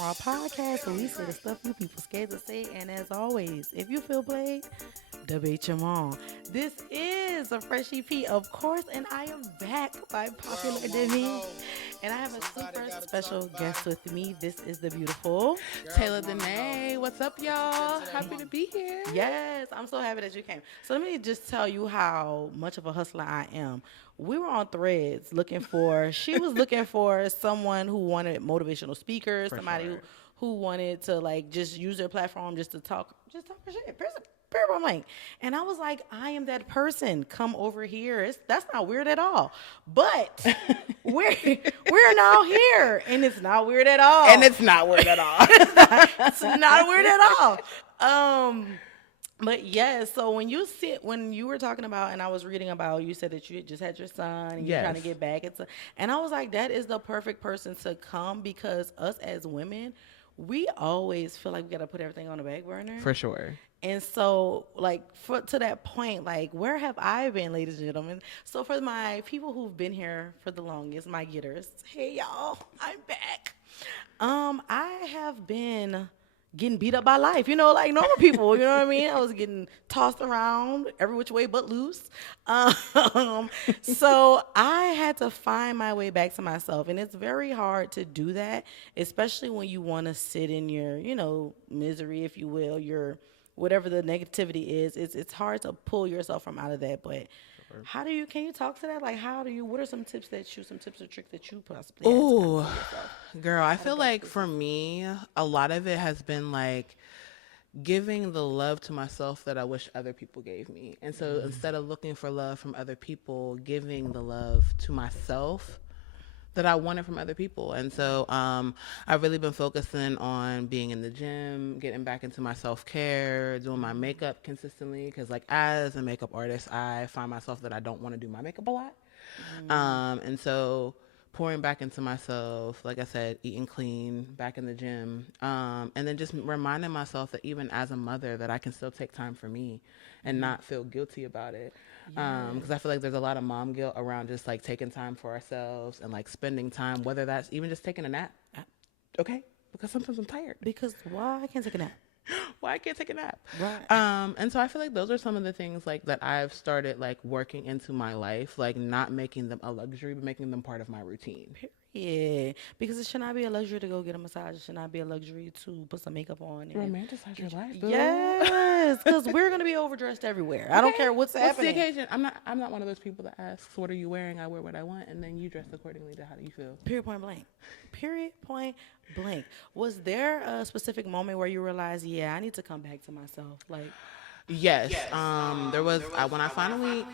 Raw podcast where we say the stuff you people scared to say. And as always, if you feel played, debate your mom. This is a fresh EP, of course, and I am back by popular Denee. And I have a super special guest with me. This is the beautiful Tayla Denee. What's up, y'all? Happy to be here. Yes, I'm so happy that you came. So let me just tell you how much of a hustler I am. We were on Threads she was looking for someone who wanted motivational speakers, somebody who wanted to like just use their platform just to talk her shit. Period blank. And I was like, I am that person. Come over here. That's not weird at all. But we're now here, and it's not weird at all. It's not weird at all. It's not weird at all. But yes, so when you were talking about, and I was reading about, you said that you just had your son and you're trying to get back into, and I was like, that is the perfect person to come, because us as women, we always feel like we got to put everything on the back burner. For sure. And so, like, to that point, like, where have I been, ladies and gentlemen? So for my people who've been here for the longest, my getters, hey y'all, I'm back. I have been getting beat up by life, like normal people, you know what I mean? I was getting tossed around every which way but loose. So I had to find my way back to myself, and it's very hard to do that, especially when you want to sit in your, misery, if you will, your whatever the negativity is. It's hard to pull yourself from out of that, but can you talk to that? Like, what are some tips or tricks that you possibly have? Ooh, girl, I feel like for me, a lot of it has been like giving the love to myself that I wish other people gave me. And so instead of looking for love from other people, giving the love to myself that I wanted from other people. And so I've really been focusing on being in the gym, getting back into my self-care, doing my makeup consistently, because like as a makeup artist, I find myself that I don't want to do my makeup a lot. And so pouring back into myself, like I said, eating clean, back in the gym, and then just reminding myself that even as a mother that I can still take time for me and not feel guilty about it. Because I feel like there's a lot of mom guilt around just like taking time for ourselves and like spending time, whether that's even just taking a nap. Okay, because sometimes I'm tired. Because why I can't take a nap? Why I can't take a nap? Right. And so I feel like those are some of the things like that I've started like working into my life, like not making them a luxury, but making them part of my routine. Yeah, because it should not be a luxury to go get a massage. It should not be a luxury to put some makeup on. Romanticize your life, boo. Yes, because we're gonna be overdressed everywhere. Okay. I don't care what's happening. What's the occasion? I'm not one of those people that asks, "What are you wearing?" I wear what I want, and then you dress accordingly to how do you feel. Period. Point blank. Period. Point blank. Was there a specific moment where you realized, I need to come back to myself? Like, yes. There was when I finally.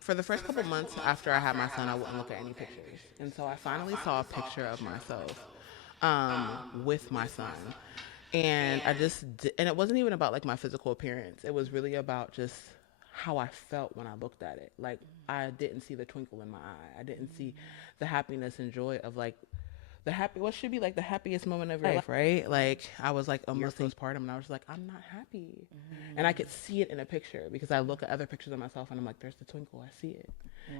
For the first couple months after I had my son, I wouldn't look at any pictures. And so I finally saw a picture of myself with my son. And and it wasn't even about like my physical appearance. It was really about just how I felt when I looked at it. Like I didn't see the twinkle in my eye. I didn't see the happiness and joy of like what should be like the happiest moment of your life, right? Like I was like almost postpartum, and I was like, I'm not happy, and I could see it in a picture because I look at other pictures of myself and I'm like, there's the twinkle, I see it,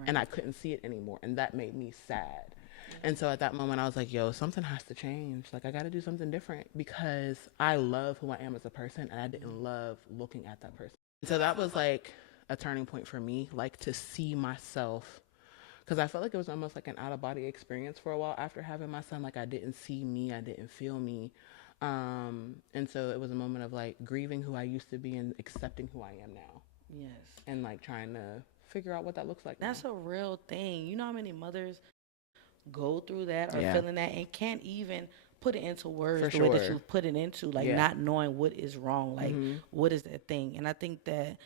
and I couldn't see it anymore, and that made me sad. And so at that moment, I was like, yo, something has to change. Like I got to do something different because I love who I am as a person, and I didn't love looking at that person. And so that was like a turning point for me, like to see myself. Because I felt like it was almost like an out-of-body experience for a while after having my son. Like, I didn't see me. I didn't feel me. And so it was a moment of, like, grieving who I used to be and accepting who I am now. Yes. And, like, trying to figure out what that looks like That's now. a real thing. You know how many mothers go through that or feeling that and can't even put it into words the way that you put it into, like, not knowing what is wrong. Like, what is that thing? And I think that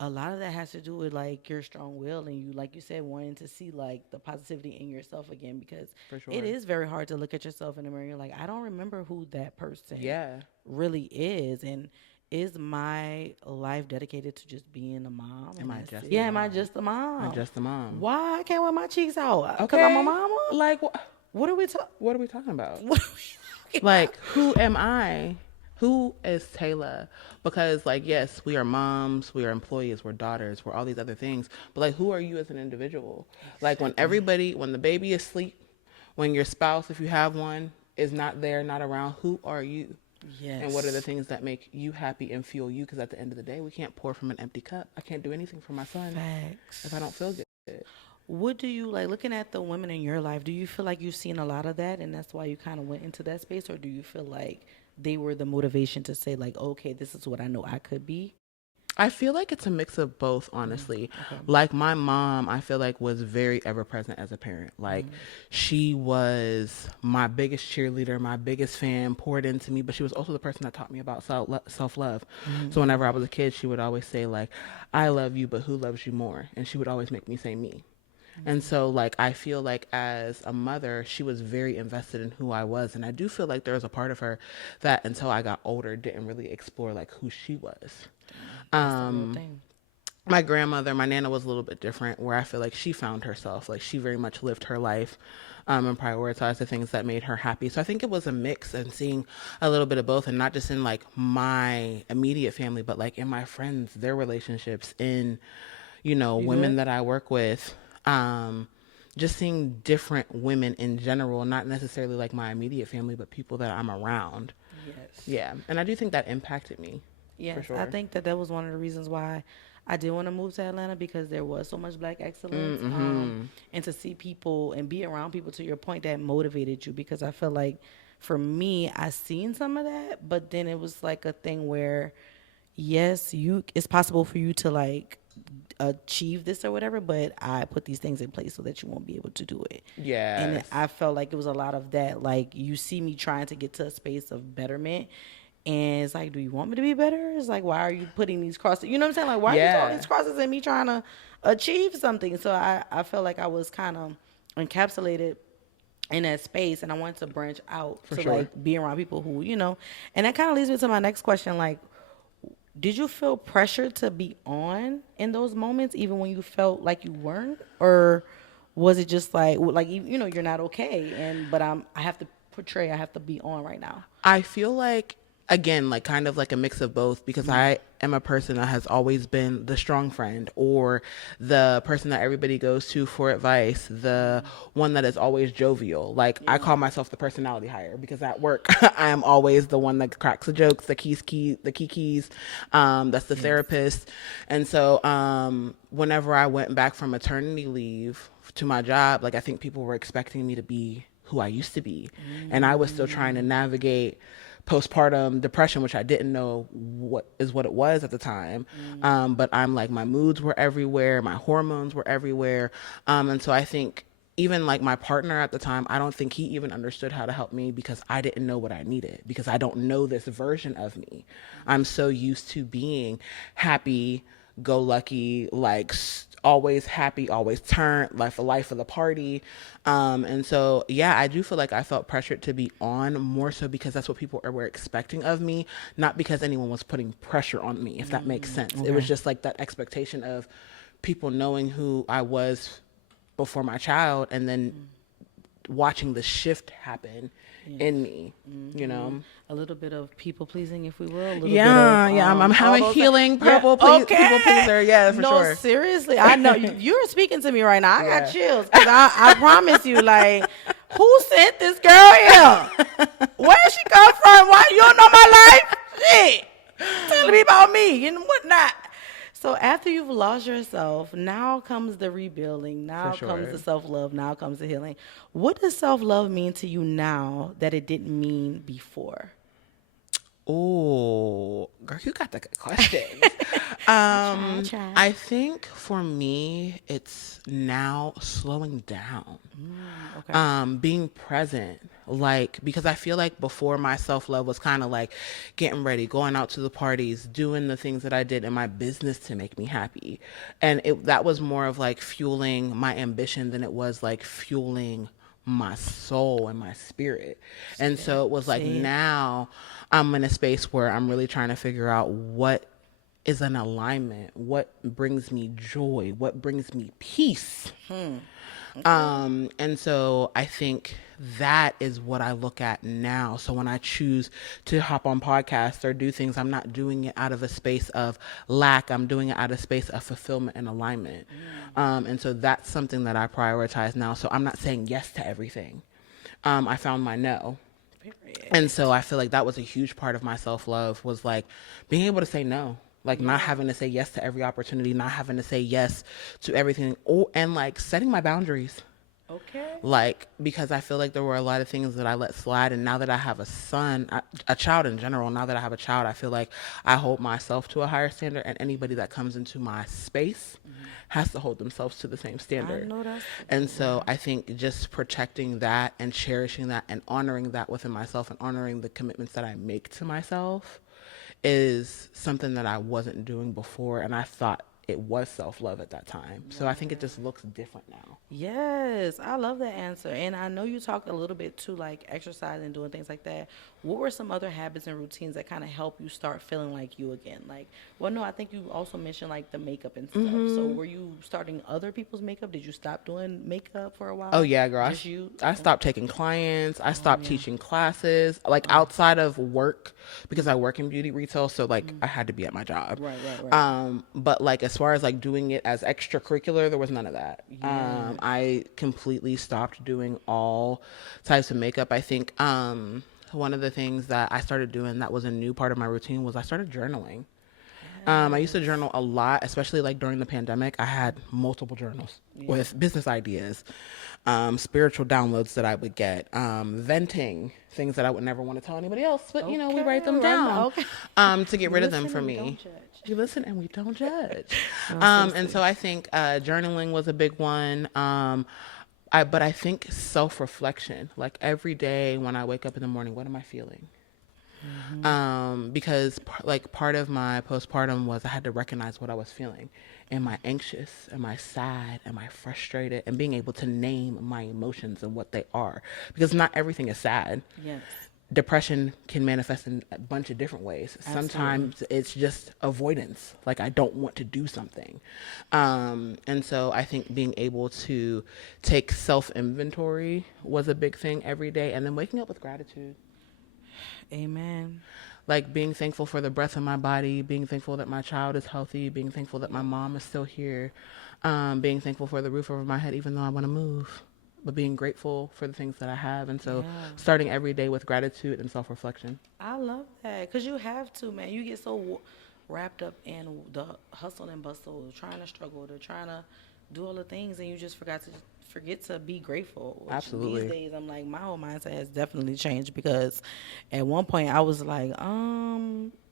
a lot of that has to do with like your strong will and you, like you said, wanting to see like the positivity in yourself again, because it is very hard to look at yourself in the mirror. You're like, I don't remember who that person really is. And is my life dedicated to just being a mom? Am I just a mom? I'm just a mom. Why I can't wear my cheeks out? Because I'm a mama? Like, what are we talking about? Like, who am I? Who is Tayla? Because, like, yes, we are moms, we are employees, we're daughters, we're all these other things. But, like, who are you as an individual? Like, when the baby is asleep, when your spouse, if you have one, is not there, not around, who are you? Yes. And what are the things that make you happy and fuel you? Because at the end of the day, we can't pour from an empty cup. I can't do anything for my son if I don't feel good. What do you like looking at the women in your life? Do you feel like you've seen a lot of that and that's why you kind of went into that space? Or do you feel like they were the motivation to say, like, okay, this is what I know I could be? I feel like it's a mix of both, honestly. Okay. Like my mom, I feel like was very ever present as a parent. Like she was my biggest cheerleader, my biggest fan, poured into me, but she was also the person that taught me about self-love. So whenever I was a kid, she would always say like, I love you, but who loves you more? And she would always make me say me. And so, like, I feel like as a mother, she was very invested in who I was. And I do feel like there was a part of her that until I got older, didn't really explore, like, who she was. My grandmother, my Nana was a little bit different, where I feel like she found herself. Like, she very much lived her life and prioritized the things that made her happy. So I think it was a mix and seeing a little bit of both, and not just in, like, my immediate family, but, like, in my friends, their relationships, in, you know, women that I work with. Just seeing different women in general, not necessarily like my immediate family, but people that I'm around. Yes. Yeah. And I do think that impacted me. Yeah. Sure. I think that was one of the reasons why I did want to move to Atlanta, because there was so much Black excellence. And to see people and be around people, to your point, that motivated you, because I feel like for me, I seen some of that, but then it was like a thing where, yes, it's possible for you to like achieve this or whatever, but I put these things in place so that you won't be able to do it. Yeah. And I felt like it was a lot of that. Like, you see me trying to get to a space of betterment, and it's like, do you want me to be better? It's like, why are you putting these crosses? You know what I'm saying? Like, why are you throwing these crosses at me trying to achieve something? So I felt like I was kind of encapsulated in that space, and I wanted to branch out like be around people who, you know, and that kind of leads me to my next question. Like, did you feel pressure to be on in those moments, even when you felt like you weren't? Or was it just like, you know, you're not okay, but I have to portray, I have to be on right now? I feel like, again, like kind of like a mix of both, because I am a person that has always been the strong friend, or the person that everybody goes to for advice, the one that is always jovial. Like, I call myself the personality hire, because at work I am always the one that cracks the jokes, the kikis, that's the therapist. And so whenever I went back from maternity leave to my job, like, I think people were expecting me to be who I used to be, and I was still trying to navigate postpartum depression, which I didn't know what it was at the time. But I'm like, my moods were everywhere, my hormones were everywhere. And so I think even like my partner at the time, I don't think he even understood how to help me, because I didn't know what I needed, because I don't know this version of me. I'm so used to being happy, go lucky, like always happy, always turned, like the life of the party. And so, yeah, I do feel like I felt pressured to be on, more so because that's what people were expecting of me, not because anyone was putting pressure on me, if that makes sense. Okay. It was just like that expectation of people knowing who I was before my child, and then watching the shift happen in me, you know. A little bit of people pleasing, if we will. A little bit of, I'm having healing people pleaser. Yeah, for sure. No, seriously, I know you're speaking to me right now. I got chills, because I promise you, like, who sent this girl here? Where she come from? Why you don't know my life? Shit, telling me about me and whatnot. So after you've lost yourself, now comes the rebuilding. Now comes the self-love. Now comes the healing. What does self-love mean to you now that it didn't mean before? Oh, girl, you got the good questions. I think for me, it's now slowing down, being present. Like, because I feel like before, my self-love was kind of like getting ready, going out to the parties, doing the things that I did in my business to make me happy. And that was more of like fueling my ambition than it was like fueling my soul and my spirit. And so it was like, now I'm in a space where I'm really trying to figure out what is an alignment, what brings me joy, what brings me peace. And so I think that is what I look at now. So when I choose to hop on podcasts or do things, I'm not doing it out of a space of lack. I'm doing it out of a space of fulfillment and alignment. And so that's something that I prioritize now. So I'm not saying yes to everything. I found my no. Period. And so I feel like that was a huge part of my self-love, was like being able to say no, like not having to say yes to every opportunity, not having to say yes to everything, and like setting my boundaries. Okay. Like, because I feel like there were a lot of things that I let slide. And now that I have a son, a child in general, now that I have a child, I feel like I hold myself to a higher standard. And anybody that comes into my space has to hold themselves to the same standard. I know that's and so I think just protecting that and cherishing that and honoring that within myself and honoring the commitments that I make to myself is something that I wasn't doing before. And I thought it was self-love at that time. So I think it just looks different now. Yes, I love that answer. And I know you talked a little bit too, like exercise and doing things like that. What were some other habits and routines that kind of help you start feeling like you again? Like, well, no, I think you also mentioned like the makeup and stuff. So were you starting other people's makeup? Did you stop doing makeup for a while? Oh yeah, girl. Just you? I stopped taking clients. I stopped teaching classes, like outside of work, because I work in beauty retail. So like I had to be at my job. Right. But like as far as like doing it as extracurricular, there was none of that. Yeah. I completely stopped doing all types of makeup. I think one of the things that I started doing that was a new part of my routine was I started journaling. I used to journal a lot, especially like during the pandemic. I had multiple journals with business ideas, spiritual downloads that I would get, venting things that I would never want to tell anybody else. But, you know, we write them down to get rid of them for me. You listen and we don't judge. And so I think journaling was a big one. But I think self-reflection, like every day when I wake up in the morning, what am I feeling? Because like part of my postpartum was I had to recognize what I was feeling. Am I anxious? Am I sad? Am I frustrated? And being able to name my emotions and what they are, because not everything is sad. Yes. Depression can manifest in a bunch of different ways. Absolutely. Sometimes it's just avoidance, like I don't want to do something. And so I think being able to take self-inventory was a big thing every day, and then waking up with gratitude. Amen. Like being thankful for the breath in my body, being thankful that my child is healthy, being thankful that my mom is still here, being thankful for the roof over my head, even though I want to move, but being grateful for the things that I have. And so starting every day with gratitude and self-reflection. I love that, because you have to, man. You get so wrapped up in the hustle and bustle, trying to struggle, to trying to do all the things, and you just forget to be grateful. Absolutely. These days, I'm like, my whole mindset has definitely changed, because at one point I was like,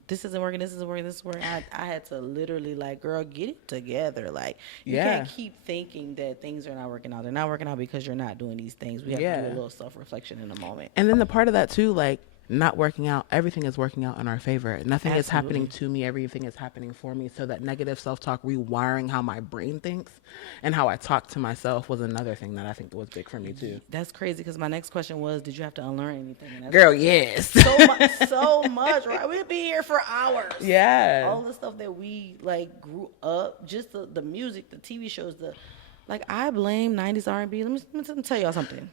this isn't working. I had to literally like, girl, get it together. Like, you can't keep thinking that things are not working out. They're not working out because you're not doing these things. We have to do a little self-reflection in the moment. And then the part of that too, like, not working out, everything is working out in our favor. Nothing is happening to me, everything is happening for me. So that negative self-talk, rewiring how my brain thinks and how I talk to myself, was another thing that I think was big for me too. That's crazy, because my next question was, did you have to unlearn anything? And that's girl, yes. so much, right? We'd be here for hours. Yeah. All the stuff that we like grew up, just the music, the TV shows, like I blame 90s R&B. Let me tell y'all something.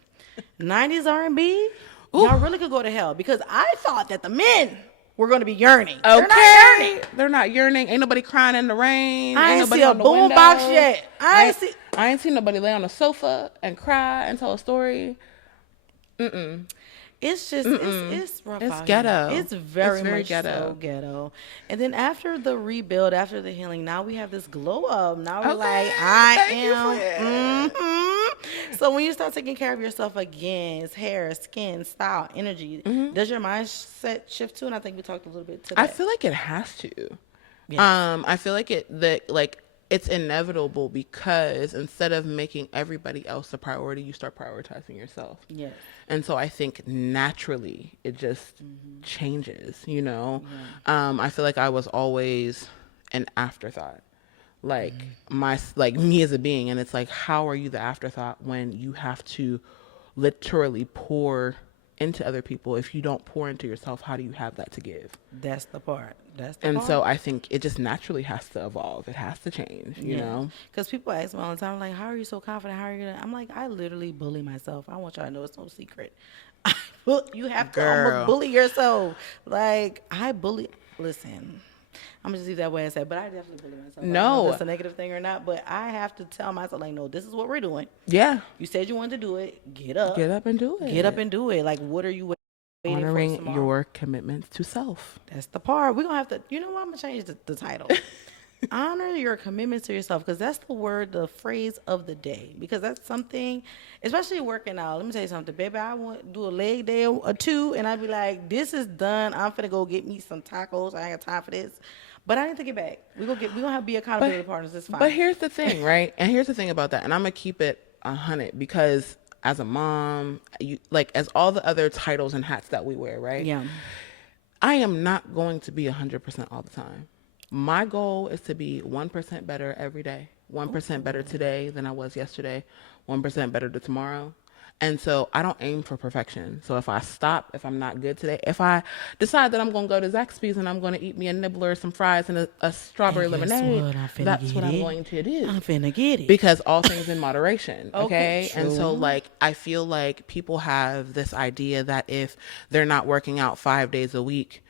90s R&B, y'all really could go to hell, because I thought that the men were going to be yearning. Okay. They're not yearning. Ain't nobody crying in the rain. I ain't nobody see a boom box yet. I ain't seen nobody lay on a sofa and cry and tell a story. It's just, it's rough. It's out ghetto. Here. It's very much ghetto. so ghetto. And then after the rebuild, after the healing, now we have this glow up. Now we're like, So when you start taking care of yourself again, it's hair, skin, style, energy, does your mindset shift too? And I think we talked a little bit to that. I feel like it has to. Yes. I feel like it's inevitable, because instead of making everybody else a priority, you start prioritizing yourself. Yes. And so I think naturally it just changes, you know? Yeah. I feel like I was always an afterthought, like me as a being. And it's like, how are you the afterthought when you have to literally pour into other people? If you don't pour into yourself, how do you have that to give? That's the part. So I think it just naturally has to evolve. It has to change, you know? Because people ask me all the time, like, how are you so confident? How are you gonna? I'm like, I literally bully myself. I want y'all to know it's no secret. You have to bully yourself. Like, I bully. Listen, I'm just leave that way and say, but I definitely bully myself. No. If it's a negative thing or not, but I have to tell myself, like, no, this is what we're doing. Yeah. You said you wanted to do it. Get up. Get up and do it. Get up and do it. Like, what are you Honoring your commitments to self. That's the part. We're going to have to, you know what? I'm going to change the title. Honor your commitments to yourself, because that's the phrase of the day. Because that's something, especially working out. Let me tell you something, baby. I want to do a leg day or two, and I'd be like, this is done. I'm finna go get me some tacos. I ain't got time for this. But I need to get back. We're gonna have be accountability partners. It's fine. But here's the thing, right? And here's the thing about that. And I'm gonna keep it 100, because as a mom, as all the other titles and hats that we wear, right? Yeah. I am not going to be 100% all the time. My goal is to be 1% better every day. 1% better today than I was yesterday. 1% better to tomorrow. And so I don't aim for perfection. So if I stop, if I'm not good today, if I decide that I'm going to go to Zaxby's and I'm going to eat me a nibbler, some fries, and a strawberry lemonade, that's what I'm going to do. I'm finna get it. Because all things in moderation, okay? And so, I feel like people have this idea that if they're not working out 5 days a week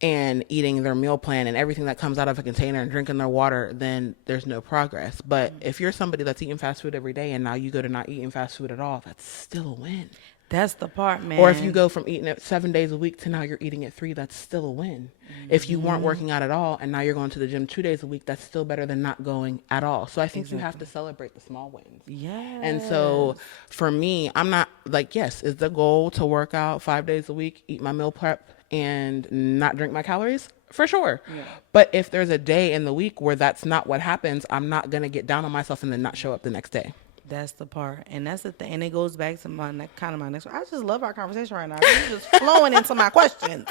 and eating their meal plan and everything that comes out of a container and drinking their water, then there's no progress. But if you're somebody that's eating fast food every day and now you go to not eating fast food at all, that's still a win. That's the part, man. Or if you go from eating it 7 days a week to now you're eating it 3, that's still a win. If you weren't working out at all and now you're going to the gym 2 days a week, that's still better than not going at all. So I think you have to celebrate the small wins. Yeah. And so for me, I'm not yes, is the goal to work out 5 days a week, eat my meal prep, and not drink my calories? For sure. Yeah. But if there's a day in the week where that's not what happens, I'm not going to get down on myself and then not show up the next day. That's the part. And that's the thing. And it goes back to my next one. I just love our conversation right now. We're just flowing into my questions.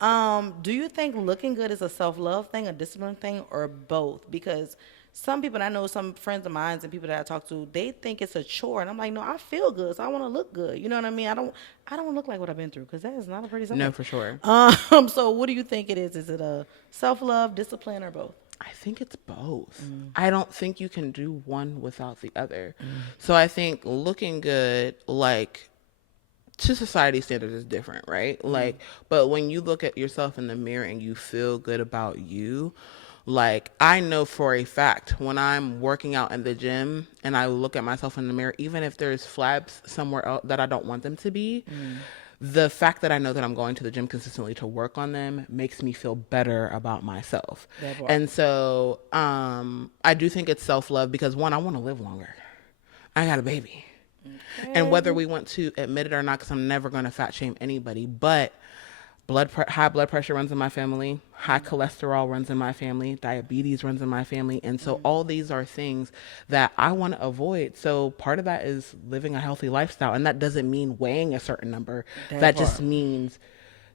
Do you think looking good is a self-love thing, a discipline thing, or both? Because some people, and I know some friends of mine and people that I talk to, they think it's a chore. And I'm like, no, I feel good, so I want to look good. You know what I mean? I don't look like what I've been through, because that is not a pretty subject. No, for sure. So what do you think it is? Is it a self-love, discipline, or both? I think it's both. I don't think you can do one without the other. So I think looking good, to society standards, is different, right? But when you look at yourself in the mirror and you feel good about you, I know for a fact when I'm working out in the gym and I look at myself in the mirror, even if there's flaps somewhere else that I don't want them to be, the fact that I know that I'm going to the gym consistently to work on them makes me feel better about myself. And so I do think it's self-love, because one, I want to live longer. I got a baby. Okay. And whether we want to admit it or not, because I'm never going to fat shame anybody, but high blood pressure runs in my family, high cholesterol runs in my family, diabetes runs in my family. And so all these are things that I want to avoid. So part of that is living a healthy lifestyle. And that doesn't mean weighing a certain number. That just means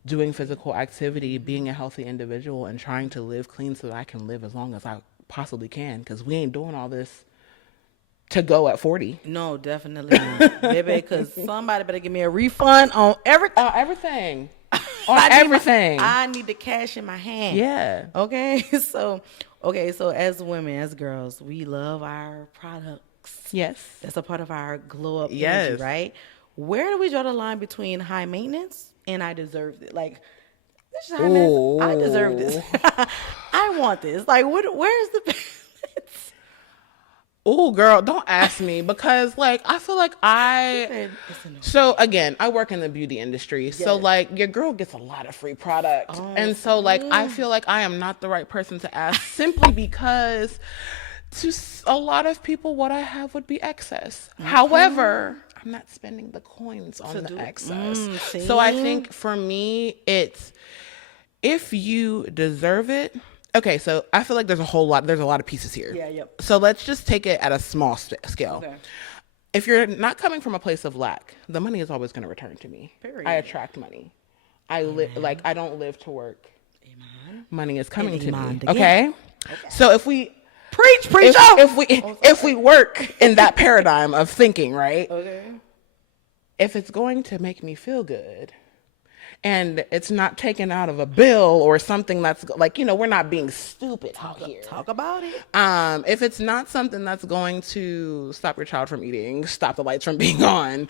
doing physical activity, being a healthy individual, and trying to live clean so that I can live as long as I possibly can. Because we ain't doing all this to go at 40. No, definitely not, baby, because somebody better give me a refund on everything. Everything. Everything. I need the cash in my hand. Yeah. Okay. So as women, as girls, we love our products. Yes. That's a part of our glow up energy, right? Where do we draw the line between high maintenance and I deserve it? This is high maintenance. I deserve this. I want this. Where's the balance? Oh, girl, don't ask me, because I feel like so again, I work in the beauty industry. Yes. So your girl gets a lot of free product. And so I feel like I am not the right person to ask, simply because to a lot of people, what I have would be excess. However, I'm not spending the coins on the excess. So I think for me, it's, if you deserve it. Okay, so I feel like there's a lot of pieces here. Yeah, yep. So let's just take it at a small scale. Okay. If you're not coming from a place of lack, the money is always going to return to me. Period. I attract money. I don't live to work. Amen. Money is coming to me. Okay? So if we preach, if we work in that paradigm of thinking, right? Okay. If it's going to make me feel good, and it's not taken out of a bill or something that's we're not being stupid out here. Talk about it. If it's not something that's going to stop your child from eating, stop the lights from being on,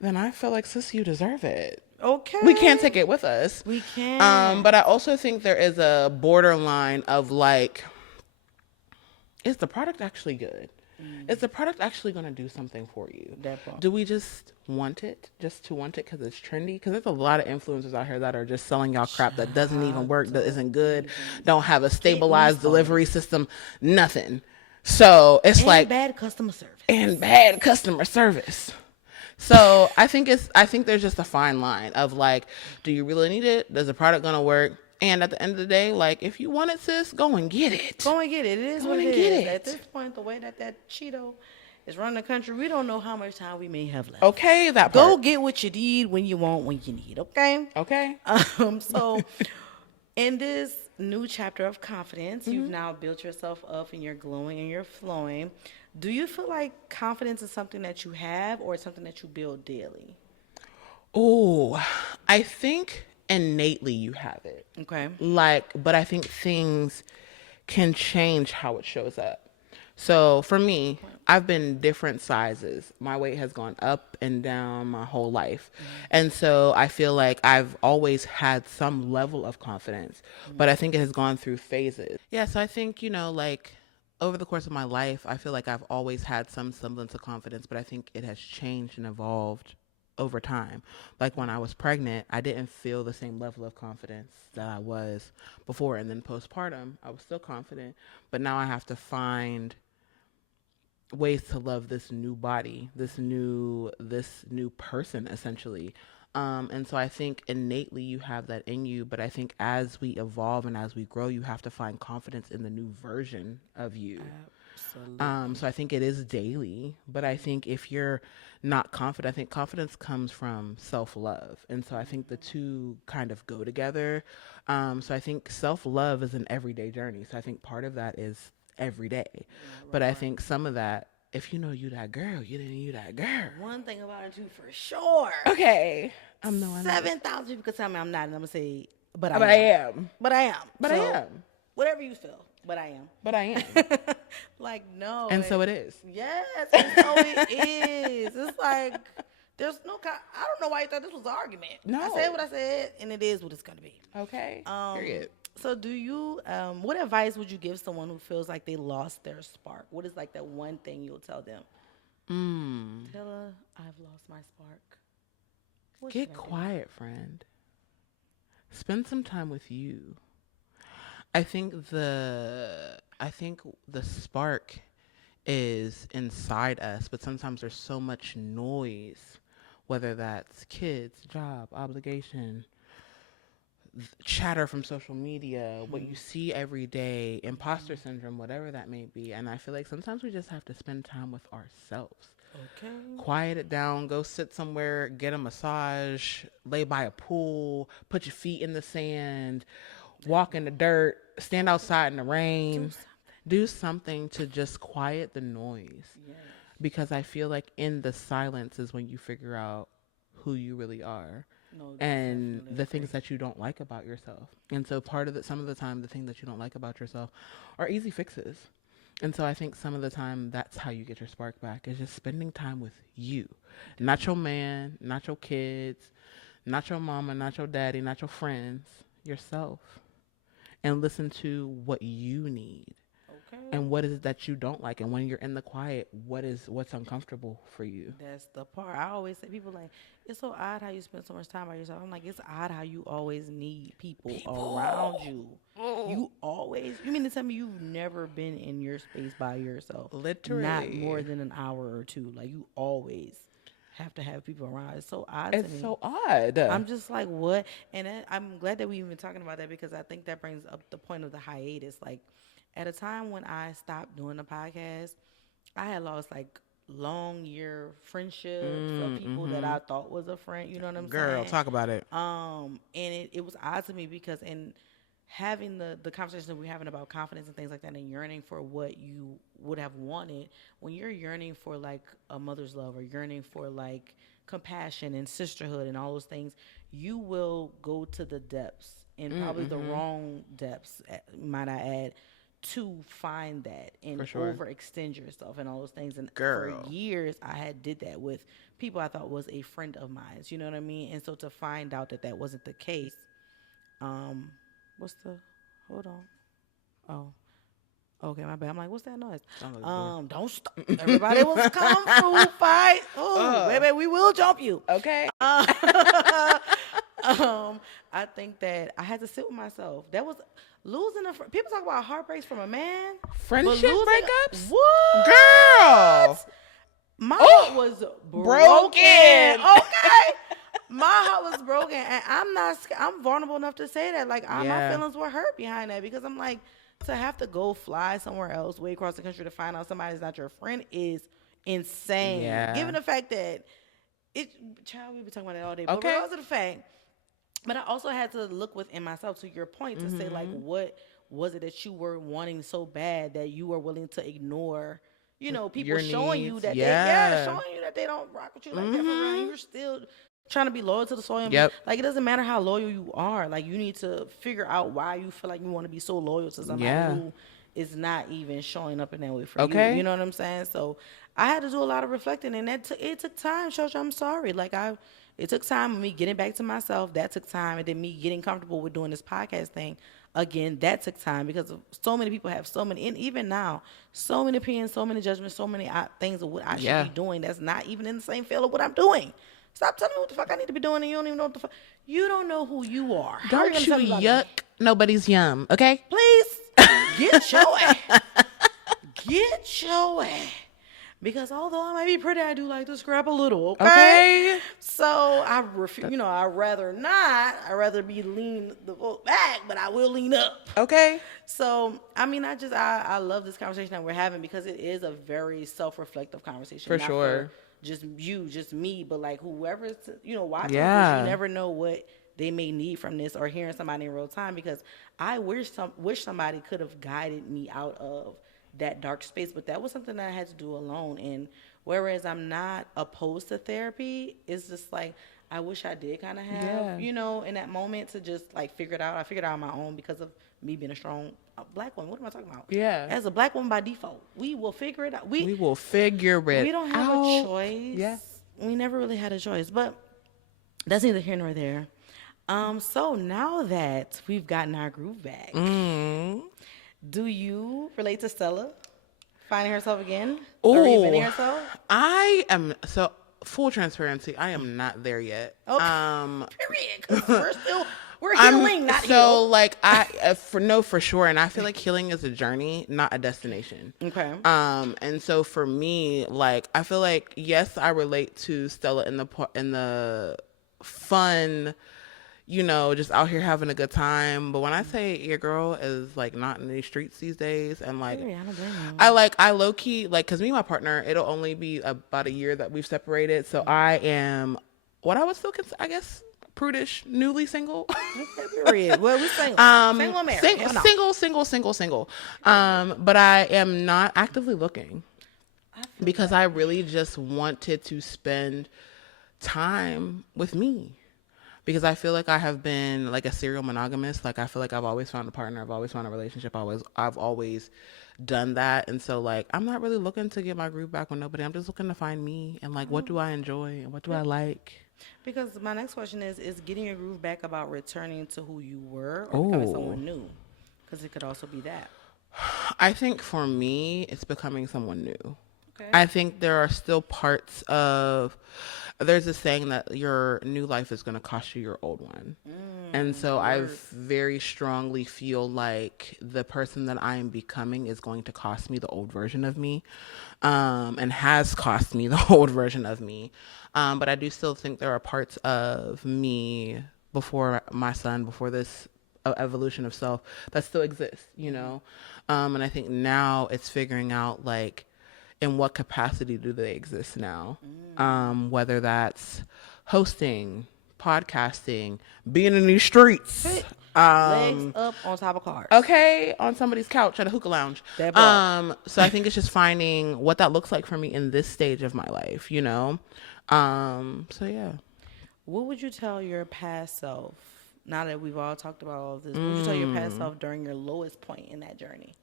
then I feel like, sis, you deserve it. Okay. We can't take it with us. We can't. But I also think there is a borderline of is the product actually good? Is the product actually going to do something for you? That part. Do we just want it just to want it because it's trendy? Because there's a lot of influencers out here that are just selling y'all crap that doesn't even work, that isn't good, don't have a stabilized delivery system, nothing. So it's and like bad customer service. And bad customer service. So I think there's just a fine line of like, do you really need it? Does the product gonna work? And at the end of the day, like, if you want it, sis, go and get it. Go and get it. It is what it is. At this point, the way that Cheeto is running the country, we don't know how much time we may have left. Okay, that part. Go get what you need when you want, when you need. Okay. Okay. So, in this new chapter of confidence, you've now built yourself up, and you're glowing and you're flowing. Do you feel like confidence is something that you have, or something that you build daily? Oh, I think innately you have it. Okay. But I think things can change how it shows up. So for me, I've been different sizes. My weight has gone up and down my whole life. And so I feel like I've always had some level of confidence, but I think it has gone through phases. Yeah, so I think, like over the course of my life, I feel like I've always had some semblance of confidence, but I think it has changed and evolved over time. Like when I was pregnant, I didn't feel the same level of confidence that I was before. And then postpartum, I was still confident, but now I have to find ways to love this new body, this new person, essentially. And so I think innately you have that in you, but I think as we evolve and as we grow, you have to find confidence in the new version of you. Absolutely. So I think it is daily, but I think if you're not confident, I think confidence comes from self-love. And so I think the two kind of go together. So I think self-love is an everyday journey. So I think part of that is every day. Yeah, but I think some of that, if you know you that girl, you that girl. One thing about it too, for sure. Okay. 7,000 people could tell me I'm not, and I'm going to say, but I am. But I am. But so, I am. Whatever you feel. But I am. But I am. Like, no. And so it is. Yes, and so it is. It's like, there's no, I don't know why you thought this was an argument. No. I said what I said, and it is what it's going to be. Okay. Period. So do you, what advice would you give someone who feels like they lost their spark? What is like that one thing you'll tell them? Tayla, I've lost my spark. Get quiet, friend. Spend some time with you. I think the spark is inside us, but sometimes there's so much noise, whether that's kids, job, obligation, chatter from social media, what you see every day, imposter syndrome, whatever that may be. And I feel like sometimes we just have to spend time with ourselves. Okay. Quiet it down, go sit somewhere, get a massage, lay by a pool, put your feet in the sand, walk in the dirt, stand outside in the rain. Do something to just quiet the noise. Yes. Because I feel like in the silence is when you figure out who you really are. No, and the things that you don't like about yourself. And so some of the time, the things that you don't like about yourself are easy fixes. And so I think some of the time that's how you get your spark back, is just spending time with you. Not your man, not your kids, not your mama, not your daddy, not your friends, yourself. And listen to what you need. Okay. And what is it that you don't like? And when you're in the quiet, what's uncomfortable for you? That's the part. I always say, people like, it's so odd how you spend so much time by yourself. I'm like, it's odd how you always need people around you. You mean to tell me you've never been in your space by yourself? Literally. Not more than an hour or two. Like, you always have to have people around. It's so odd to me. It's so odd. I'm just like, what? And I'm glad that we've been talking about that, because I think that brings up the point of the hiatus. Like, at a time when I stopped doing the podcast, I had lost like long year friendships of people that I thought was a friend. You know what I'm saying? Girl, talk about it. And it was odd to me, because in having the conversation that we're having about confidence and things like that, and yearning for what you would have wanted, when you're yearning for like a mother's love, or yearning for like compassion and sisterhood and all those things, you will go to the depths, and probably the wrong depths, might I add, to find that and overextend yourself and all those things. And for years, I did that with people I thought was a friend of mine. You know what I mean? And so to find out that wasn't the case, hold on. Okay, my bad. I'm like, what's that noise? Don't stop. Everybody was kung fu fight. Oh, baby, we will jump you. Okay. I think that I had to sit with myself. That was losing people talk about heartbreaks from a man. Friendship breakups? What? Girl. My heart was broken. Okay. My heart was broken, and I'm vulnerable enough to say that. Like, my feelings were hurt behind that, because I'm like, to have to go fly somewhere else, way across the country, to find out somebody's not your friend is insane. Yeah. Given the fact that child, we've been talking about it all day. But because of the fact, but I also had to look within myself, to your point, to say, like, what was it that you were wanting so bad that you were willing to ignore? You know, people showing you that showing you that they don't rock with you like that for real. You're still trying to be loyal to the soil. Yep. Like, it doesn't matter how loyal you are. Like, you need to figure out why you feel like you want to be so loyal to somebody who is not even showing up in that way for you. You know what I'm saying? So I had to do a lot of reflecting, and it took time. Shosha, I'm sorry. Like, it took time of me getting back to myself. That took time, and then me getting comfortable with doing this podcast thing. Again, that took time, because so many people have so many, and even now, so many opinions, so many judgments, so many things of what I should be doing that's not even in the same field of what I'm doing. Stop telling me what the fuck I need to be doing, and you don't even know what the fuck. You don't know who you are. Don't you yuck nobody's yum, okay? Please, get your ass. Get your ass. Because although I might be pretty, I do like to scrap a little, okay? So I refuse, I'd rather not. I'd rather be lean the fuck back, but I will lean up. Okay. So, I mean, I love this conversation that we're having, because it is a very self-reflective conversation. For sure. Just me, but like whoever's, watching this, you never know what they may need from this, or hearing somebody in real time, because I wish somebody could have guided me out of that dark space, but that was something that I had to do alone. And whereas I'm not opposed to therapy, it's just like, I wish I did kind of have, in that moment, to just like figure it out. I figured it out on my own because of me being a strong black woman. What am I talking about? Yeah. As a black woman by default, we will figure it out. We will figure it out. We don't have a choice. Yeah. We never really had a choice, but that's neither here nor there. So now that we've gotten our groove back, do you relate to Stella finding herself again? Or reinventing herself? I am, so full transparency, I am not there yet. Okay. Period. Because we're healing, not healed. So like for sure. And I feel like healing is a journey, not a destination. Okay. And so for me, like, I feel like, yes, I relate to Stella in the fun, just out here having a good time. But when I say your girl is like not in these streets these days, and like, I low key, like, cause me and my partner, it'll only be about a year that we've separated. So I am what I would still consider, I guess, prudish, newly single. Period. Well, we single or married? Single. But I am not actively looking, because I really just wanted to spend time with me. Because I feel like I have been like a serial monogamist. Like, I feel like I've always found a partner. I've always found a relationship. I've always done that. And so, like, I'm not really looking to get my groove back with nobody. I'm just looking to find me and, like, what do I enjoy and what do I like? Because my next question is getting your groove back about returning to who you were, or becoming someone new? Because it could also be that. I think for me, it's becoming someone new. Okay. I think there are still parts of... There's a saying that your new life is going to cost you your old one. And so I very strongly feel like the person that I am becoming is going to cost me the old version of me, and has cost me the old version of me. But I do still think there are parts of me before my son, before this evolution of self, that still exist, and I think now it's figuring out, like, in what capacity do they exist now? Whether that's hosting, podcasting, being in these streets. Legs up on top of cars. Okay, on somebody's couch at a hookah lounge. So I think it's just finding what that looks like for me in this stage of my life, So yeah. What would you tell your past self, now that we've all talked about all of this, what would you tell your past self during your lowest point in that journey?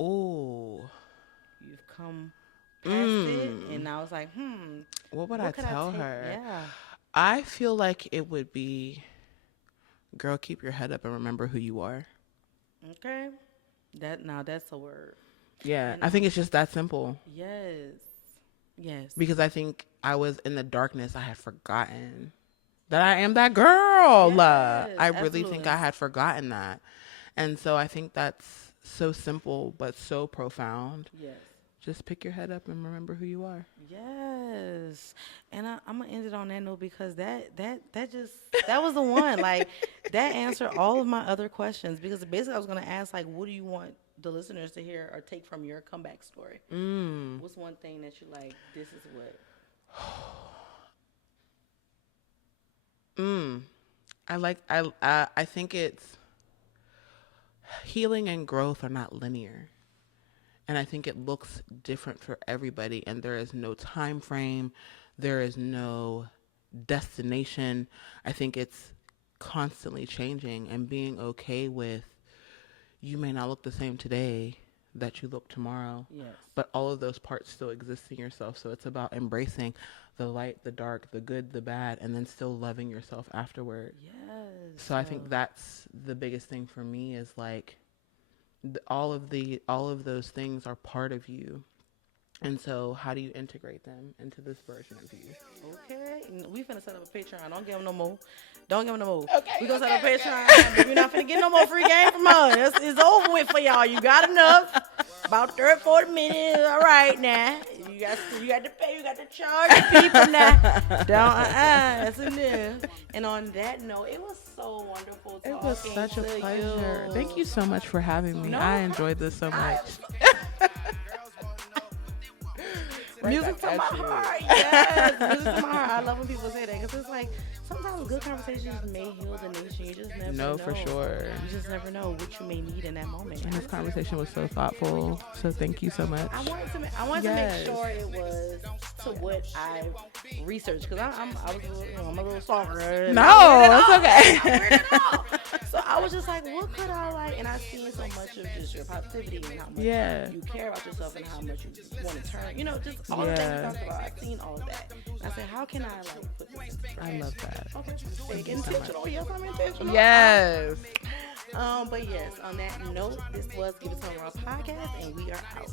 Oh, you've come past it, and now it's like, what would I tell her? Yeah, I feel like it would be, girl, keep your head up and remember who you are. Okay. That's a word. Yeah, and I think it's just that simple. Yes. Yes. Because I think I was in the darkness. I had forgotten that I am that girl. Yes, I really think I had forgotten that. And so I think that's so simple, but so profound. Yes. Just pick your head up and remember who you are. Yes. And I'm going to end it on that note because that was the one. Like, that answered all of my other questions. Because basically I was going to ask, like, what do you want the listeners to hear or take from your comeback story? What's one thing that you like, this is what? I think it's healing and growth are not linear. And I think it looks different for everybody. And there is no time frame. There is no destination. I think it's constantly changing and being okay with you may not look the same today that you look tomorrow. Yes. But all of those parts still exist in yourself. So it's about embracing the light, the dark, the good, the bad, and then still loving yourself afterward. Yes. So I think that's the biggest thing for me is like, all of those things are part of you, and so how do you integrate them into this version of you? Okay, we finna set up a Patreon. Don't give them no more. Okay, we gonna set up a Patreon, but we're not finna get no more free game from us. It's over with for y'all. You got enough. About 30, 40 minutes. All right now. You got to pay. You got to charge the people now. That's enough. And on that note, it was so wonderful talking. It was such a pleasure. You. Thank you so much for having me. I enjoyed this so much. Music to my heart. Yes, music to my heart. I love when people say that because it's like sometimes good conversations may heal the nation. You just never know. For sure. You just never know what you may need in that moment. And this conversation was so thoughtful. So thank you so much. I wanted to make sure it was to what I researched because I'm a little softer. No, it's okay. So I was just like, what could I like? And I've seen so much of just your positivity and how much you care about yourself and how much you want to turn. Just all the things you talked about. I've seen all of that. And I said, how can I like put this into I love that. Okay. Intentional. Yes, I'm intentional. Yes. But yes, on that note, this was Give It Some Raw podcast, and we are out.